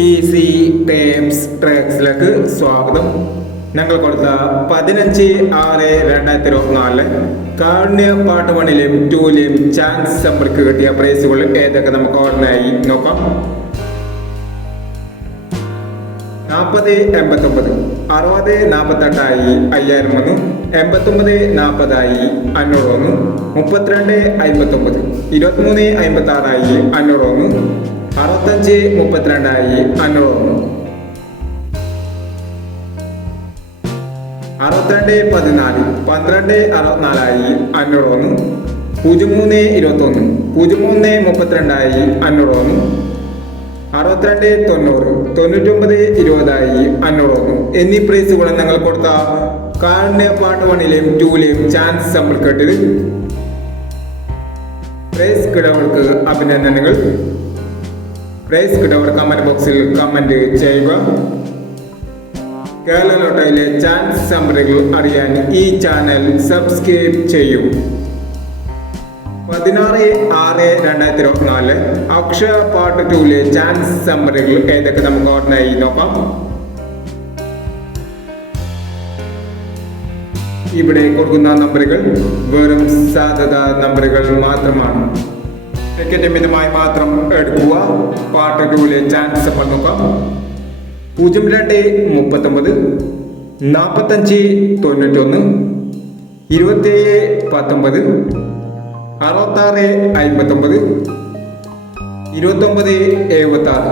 Easy terms ട്രാക്സിലേക്ക് സ്വാഗതം. ഞങ്ങൾ കൊടുത്ത 15/6/2024 കാരുണ്യ പാർട്ട് 1-ലെയും 2-ലെയും ചാൻസ് സമ്പർക്ക് കിട്ടിയ പ്രൈസുകൾ ഏതൊക്കെ നമുക്ക് ഓർമ്മയായി നോക്കാം. 40-89, 60-48 5001, 89-40 501, 32-59, 23-56 501, 65-32 501, 62-14, 12-64 501, 03-21, 03-32 501, 62-90, 99-20 501 എന്നീ പ്രൈസുകൾ ഞങ്ങൾ കൊടുത്ത കാരുണ്യ പാർട്ട് 1-ലെയും 2-ലെയും ചാൻസ് സമ്പർക്കത്തിൽ പ്രൈസ് കിടവർക്ക് അഭിനന്ദനങ്ങൾ. പ്രൈസ് കിടവർ കമന്റ് ബോക്സിൽ കമന്റ് ചെയ്യുക. കേരള ലോട്ടറിയിലെ ചാൻസ് സമ്മറികൾ അറിയാൻ ഈ ചാനൽ സബ്സ്ക്രൈബ് ചെയ്യൂ. 16/6/2024 അക്ഷയ പാർട്ട് 2-ലെ ചാൻസ് സമ്മറികൾ ഏതൊക്കെ നമുക്ക് ഓർമ്മയായി നോക്കാം. ഇവിടെ കൊടുക്കുന്ന നമ്പറുകൾ വെറും സാധ്യത നമ്പറുകൾ മാത്രമാണ്. ടിക്കറ്റ് മിതമായി മാത്രം എടുക്കുക. പാർട്ട് 2-ലെ ചാൻസ് സമ്മർ നോക്കാം. 02-39, 45-91, 27-19, 66-59, 29-76.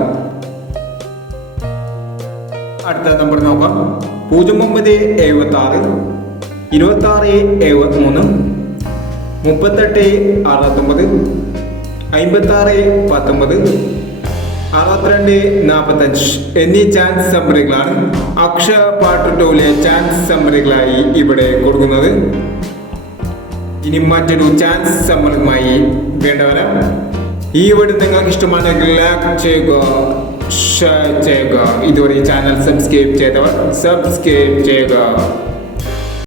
അടുത്ത നമ്പർ നോക്കാം. 09-76, 26-73, 38-69, 56-19, 62-45 എന്നീ ചാൻസ് സമ്മറികളാണ് അക്ഷയ പാർട്ട് 2-ലെ ചാൻസ് സമ്മറികളായി ഇവിടെ കൊടുക്കുന്നത്. ഇനി മറ്റൊരു ചാൻസ് സമ്മറിയുമായി വേണ്ടവരാം. ഈ വീഡിയോ നിങ്ങൾക്ക് ഇഷ്ടമാണെങ്കിൽ ലൈക്ക് ചെയ്യുക, ഷെയർ ചെയ്യുക. ഇതുവരെ ചാനൽ സബ്സ്ക്രൈബ് ചെയ്തവർ സബ്സ്ക്രൈബ് ചെയ്യുക.